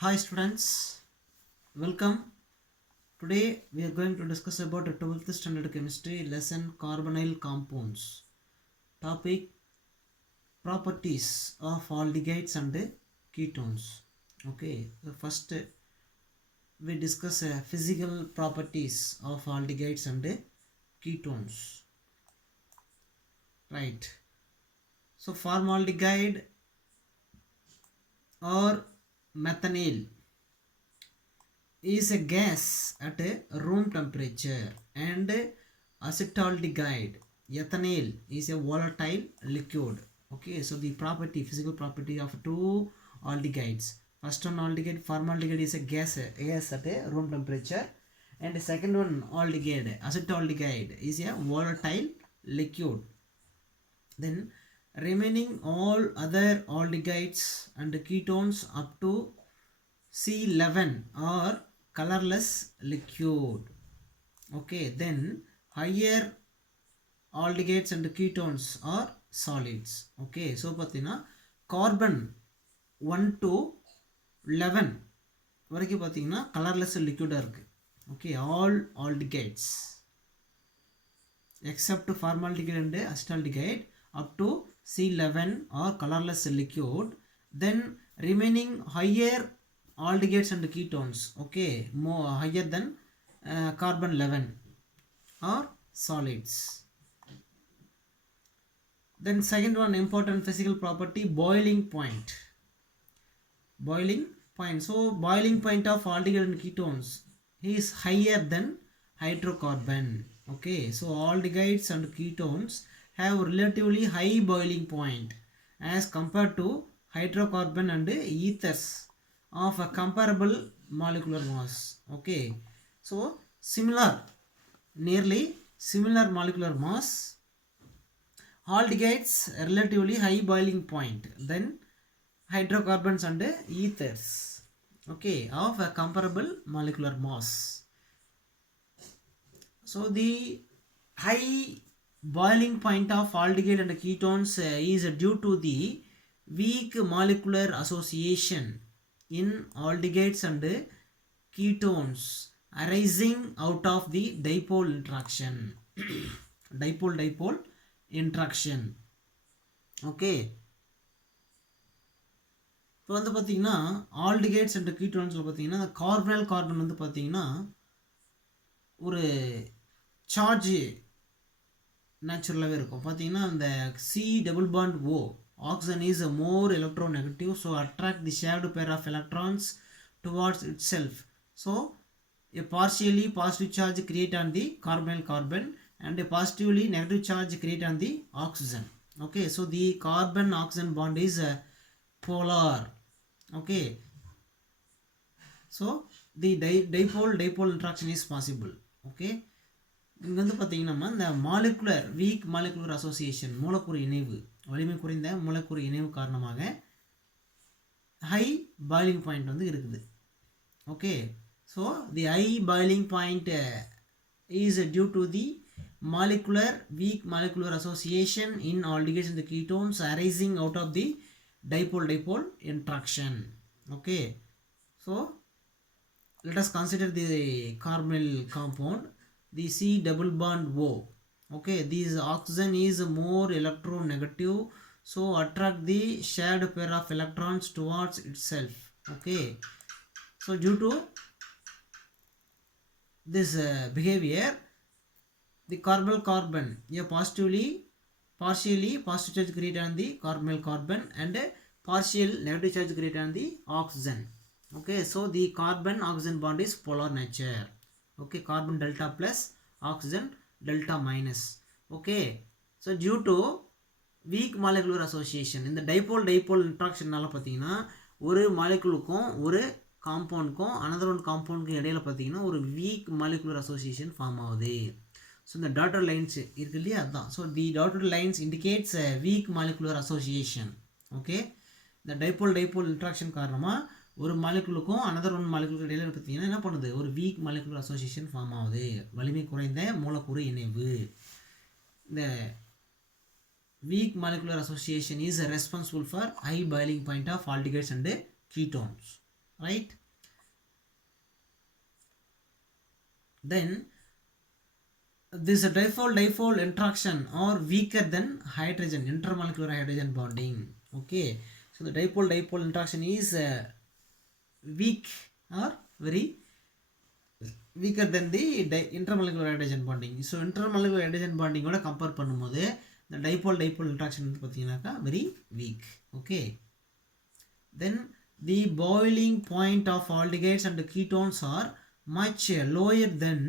Hi students, welcome. Today we are going to discuss about a 12th standard chemistry lesson carbonyl compounds. Topic properties of aldehydes and ketones. Okay, so first we discuss physical properties of aldehydes and ketones. Right. So formaldehyde or methanol is a gas at a room temperature, and acetaldehyde ethanol is a volatile liquid. Okay, so the physical property of two aldehydes. First one aldehyde, formaldehyde is a gas at a room temperature, and the second one aldehyde, acetaldehyde is a volatile liquid. Then remaining all other aldehydes and ketones up to C11 are colorless liquid. Okay, then higher aldehydes and ketones are solids. Okay, so பார்த்தீங்கன்னா carbon 1 to 11 வரைக்கும் பார்த்தீங்கன்னா colorless liquid இருக்கு. Okay, all aldehydes except formaldehyde and acetaldehyde up to C11 are colorless liquid. Then remaining higher aldehydes and ketones, okay, more higher than carbon 11 are solids. Then second one important physical property, boiling point. Boiling point. So boiling point of aldehyde and ketones is higher than hydrocarbon. Okay, so aldehydes and ketones have relatively high boiling point as compared to hydrocarbon and ethers of a comparable molecular mass. Okay, so nearly similar molecular mass, aldehydes relatively high boiling point than hydrocarbons and ethers, okay, of a comparable molecular mass. So the high boiling point of aldehyde and ketones is due to the weak molecular association in aldehydes and ketones arising out of the dipole interaction. dipole interaction. Okay, இப்போ வந்து பார்த்தீங்கன்னா ஆல்டிகைட்ஸ் and கீட்டோன்ஸில் பார்த்தீங்கன்னா carbonyl carbon வந்து பார்த்தீங்கன்னா ஒரு charge நேச்சுரலாகவே இருக்கும். பார்த்தீங்கன்னா அந்த C double bond O oxygen is a more electronegative, so attract the shared pair of electrons towards itself. So a partially positive charge create on the carbonyl carbon and a positively negative charge create on the oxygen. Okay, so the carbon oxygen bond is polar. Okay, so the dipole interaction is possible. Okay, இங்கே வந்து பார்த்தீங்கன்னா இந்த molecular week molecular association மூலக்கூறு இணைவு வலிமை குறைந்த மூலக்கூறு இணைவு காரணமாக ஹை பாயிலிங் பாயிண்ட் வந்து இருக்குது. Okay, so the high boiling point is due to the weak molecular association in aldehydes and the ketones arising out of the dipole interaction. Okay, so let us consider the carbonyl compound, the C double bond O. Okay, this oxygen is more electronegative, so attract the shared pair of electrons towards itself. Okay, so due to this behavior, the carbonyl carbon a partially positive charge created on the carbonyl carbon and a partial negative charge created on the oxygen. Okay, so the carbon oxygen bond is polar nature. Okay, carbon delta plus oxygen delta minus. Okay, so due to weak molecular association இந்த dipole interaction பார்த்தீங்கன்னா ஒரு மாலிகுலுக்கும் ஒரு காம்பவுண்டுக்கும் another one காம்பவுண்டுக்கும் இடையில பார்த்தீங்கன்னா ஒரு week molecular association form ஆகுது. So இந்த daughter lines இருக்கு இல்லையா, அதுதான். So the daughter lines indicates week molecular association. Okay, இந்த டைபோல் இன்ட்ராக்ஷன் காரணமாக ஒரு மாலிகுலுக்கும் அனதர் ஒன் மாலிகுலுக்கும் இடையில பார்த்தீங்கன்னா என்ன பண்ணுது, ஒரு வீக் மாலிகுலர் அசோசியேஷன் ஃபார்ம் ஆகுது, வலிமை குறைந்த மூலக்கூறு இணைவு. இந்த weak molecular association is responsible for high boiling point of aldehydes and ketones. right? Then this dipole interaction are weaker than hydrogen, intermolecular hydrogen bonding. Okay, so the dipole interaction is weak or very weaker than the intermolecular hydrogen bonding. So intermolecular hydrogen bonding ஓட compare பண்ணும்போது the dipole interaction வந்து பார்த்தீங்கன்னாக்கா very weak. Okay, then the boiling point of aldehydes and ketones are much lower than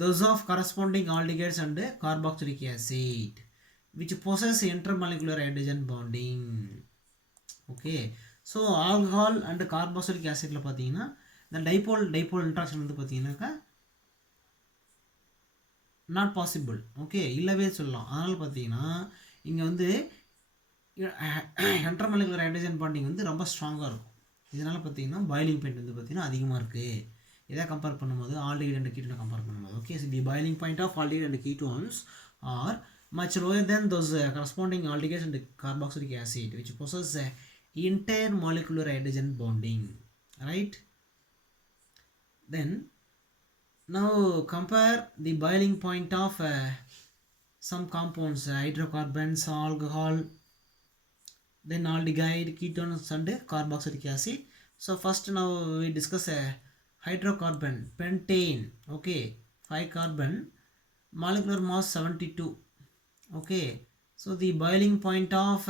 those of corresponding aldehydes and carboxylic acid which possess intermolecular hydrogen bonding. Okay, so alcohol and carboxylic acidல பார்த்தீங்கன்னா the dipole interaction வந்து பார்த்தீங்கன்னாக்கா not possible. Okay, இல்லவே சொல்லலாம். அதனால் பார்த்தீங்கன்னா இங்கே வந்து இன்டர்மோலிகுலர் hydrogen bonding வந்து ரொம்ப ஸ்ட்ராங்காக இருக்கும். இதனால் பார்த்தீங்கன்னா பாயிலிங் பாயிண்ட் வந்து பார்த்தீங்கன்னா அதிகமாக இருக்குது. எதை கம்பேர் பண்ணும்போது ஆல்டிஹைட் அண்ட் கீட்டோனை கம்பேர் பண்ணும்போது. Okay, so the boiling point of aldehyde and ketones are much lower than those corresponding aldehydes and carboxylic acid which possess intermolecular hydrogen bonding, right? Then now compare the boiling point of some compounds, hydrocarbons, alcohol, then aldehyde, ketones and carboxylic acid. So first now we discuss hydrocarbon, pentane. Okay, 5 carbon, molecular mass 72. Okay, so the boiling point of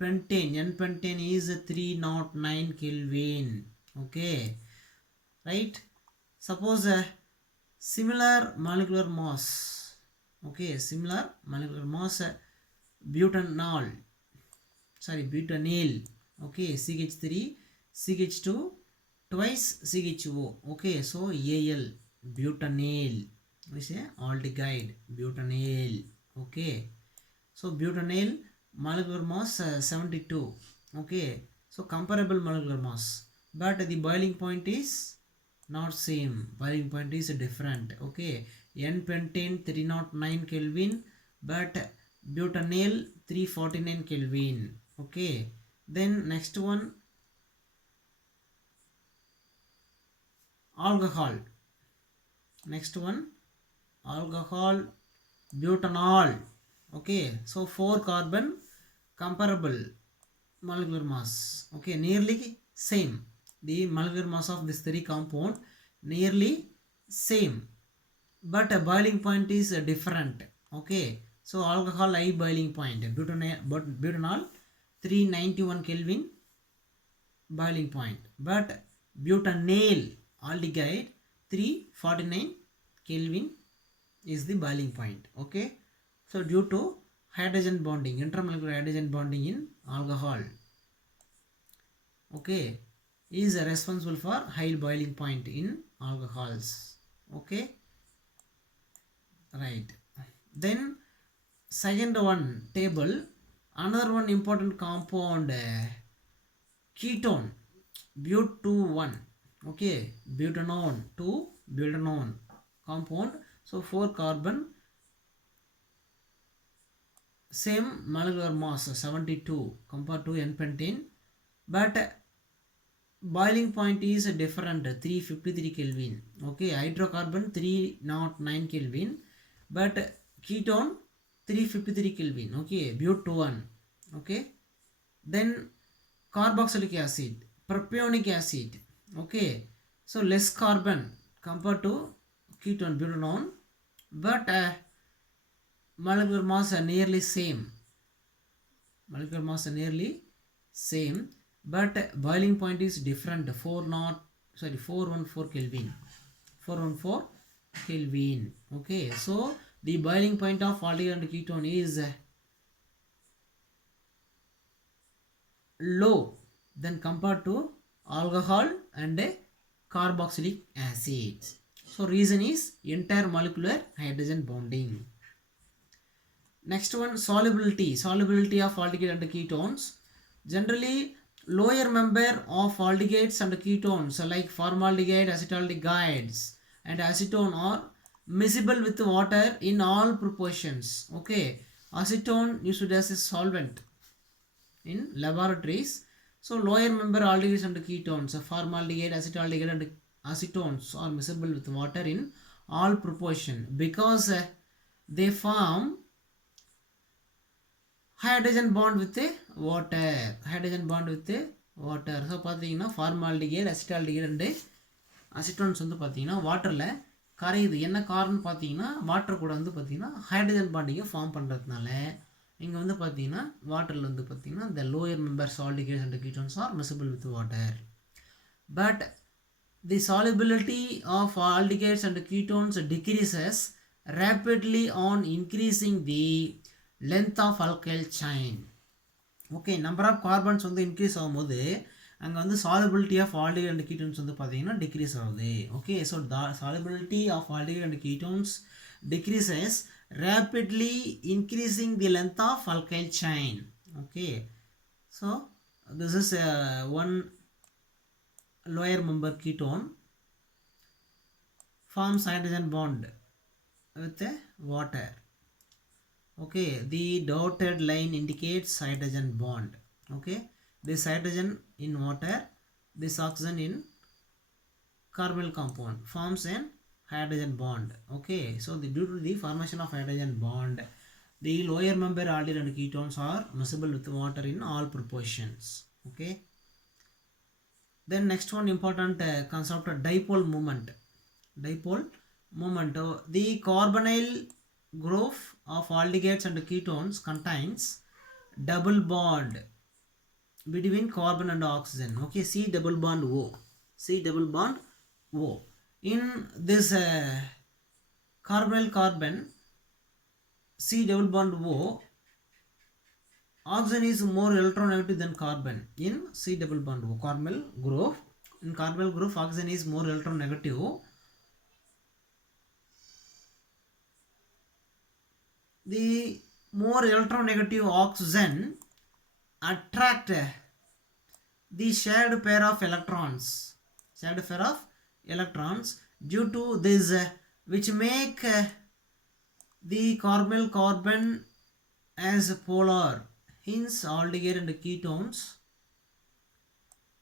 pentane, N-pentane is 309 Kelvin. Okay, right? Suppose similar molecular mass, okay, similar molecular mass butanol, okay, CH3 CH2 twice CHO. Okay, so Al, butanol, we say aldehyde, butanol. Okay, so butanol molecular mass 72. Okay, so comparable molecular mass, but the boiling point is not same, boiling point is different. Okay, N-pentane 309 Kelvin but butanol 349 Kelvin. Okay, then next one alcohol, next one alcohol, butanol. Okay, so 4 carbon, comparable molecular mass. Okay, nearly same, the molecular mass of this 3 compound nearly same, but a boiling point is different. Okay, so alcohol high boiling point, butanol 391 Kelvin boiling point, but butanol aldehyde 349 Kelvin is the boiling point. Okay, so due to hydrogen bonding, intermolecular hydrogen bonding in alcohol, okay, is responsible for high boiling point in alcohols. Okay, right. Then second one table, another one important compound, ketone, but2,1. Okay, butanone, 2 butanone compound, so 4 carbon, same molecular mass 72 compared to N-pentane, but boiling point is different, 353 Kelvin. Okay, hydrocarbon 309 Kelvin but ketone 353 Kelvin. Okay, but2,1. Okay, then carboxylic acid, propionic acid. Okay, so less carbon compared to ketone butanone, but molecular mass are nearly same, molecular mass are nearly same, but boiling point is different, 414 Kelvin, 414 Kelvin. Okay, so the boiling point of aldehyde and ketone is low than compared to alcohol and carboxylic acids. So reason is intermolecular hydrogen bonding. Next one, solubility of aldehyde and ketones. Generally lower member of aldehydes and ketones like formaldehyde, acetaldehydes and acetone are miscible with water in all proportions. Okay, acetone used as a solvent in laboratories, So lower member aldehydes and ketones, formaldehyde, acetaldehyde and acetones are miscible with water in all proportion because they form hydrogen bond with the water. Hydrogen bond with the water. So பார்த்தீங்கன்னா formaldehyde, acetaldehyde and acetones வந்து பார்த்தீங்கன்னா வாட்டரில் கரையுது. என்ன காரணம்னு பார்த்தீங்கன்னா water கூட வந்து பார்த்தீங்கன்னா ஹைட்ரஜன் பாண்டிங்கை ஃபார்ம் பண்ணுறதுனால இங்கே வந்து பார்த்தீங்கன்னா வாட்டரில் வந்து பார்த்தீங்கன்னா the lower members aldehydes and ketones are miscible with water. But the solubility of aldehydes and ketones decreases rapidly on increasing the length of alkyl chain. Okay, number of carbons வந்து increase ஆகும்போது அங்கே வந்து solubility of aldehyde and ketones வந்து பார்த்தீங்கன்னா decrease ஆகுது. Okay, so the solubility of aldehyde and ketones decreases rapidly increasing the length of alkyl chain. Okay, so this is one lower member ketone forms hydrogen bond with the water. Okay, the dotted line indicates hydrogen bond. Okay, this hydrogen in water, this oxygen in carbonyl compound forms an hydrogen bond. Okay, so due to the formation of hydrogen bond, the lower member aldehyde and ketones are miscible with water in all proportions. Okay, then next one important concept, dipole moment. Dipole moment, the carbonyl group of aldehydes and ketones contains double bond between carbon and oxygen. Okay, C double bond O. C double bond O. In this carbonyl carbon C double bond O, oxygen is more electronegative than carbon in C double bond O. Carbonyl group, in carbonyl group oxygen is more electronegative. The more electronegative oxygen attract the shared pair of electrons, due to this which make the carbonyl carbon as polar. Hence aldehyde and ketones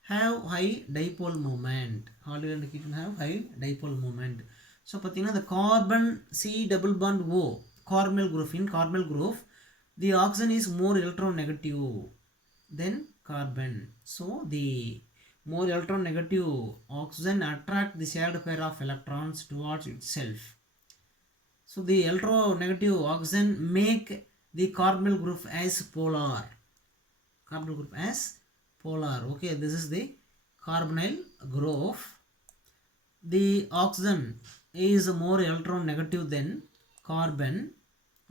have high dipole moment. Aldehyde and ketones have high dipole moment. So பார்த்தீங்கன்னா the carbon C double bond O carbonyl group, in carbonyl group the oxygen is more electronegative than carbon. So the more electronegative oxygen attract the shared pair of electrons towards itself. So the electronegative oxygen make the carbonyl group as polar. Okay, this is the carbonyl group. The oxygen is more electronegative than carbon.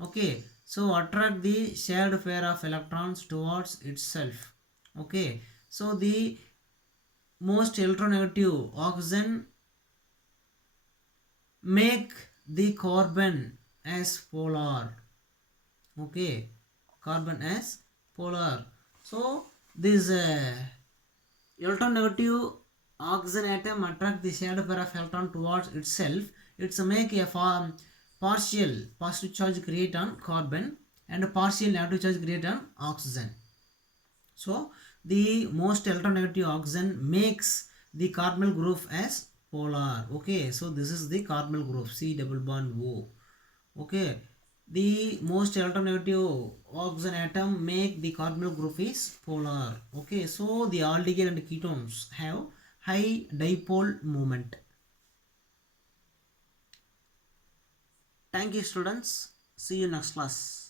Okay, so attract the shared pair of electrons towards itself. Okay, so the most electronegative oxygen make the carbon as polar. Okay, carbon as polar. So this electronegative oxygen atom attract the shared pair of electron towards itself. It's make a partial positive charge create on carbon and a partial negative charge create on oxygen. So the most electronegative oxygen makes the carbonyl group as polar. Okay, so this is the carbonyl group C double bond O. Okay, the most electronegative oxygen atom make the carbonyl group is polar. Okay, so the aldehyde and ketones have high dipole moment. Thank you students. See you next class.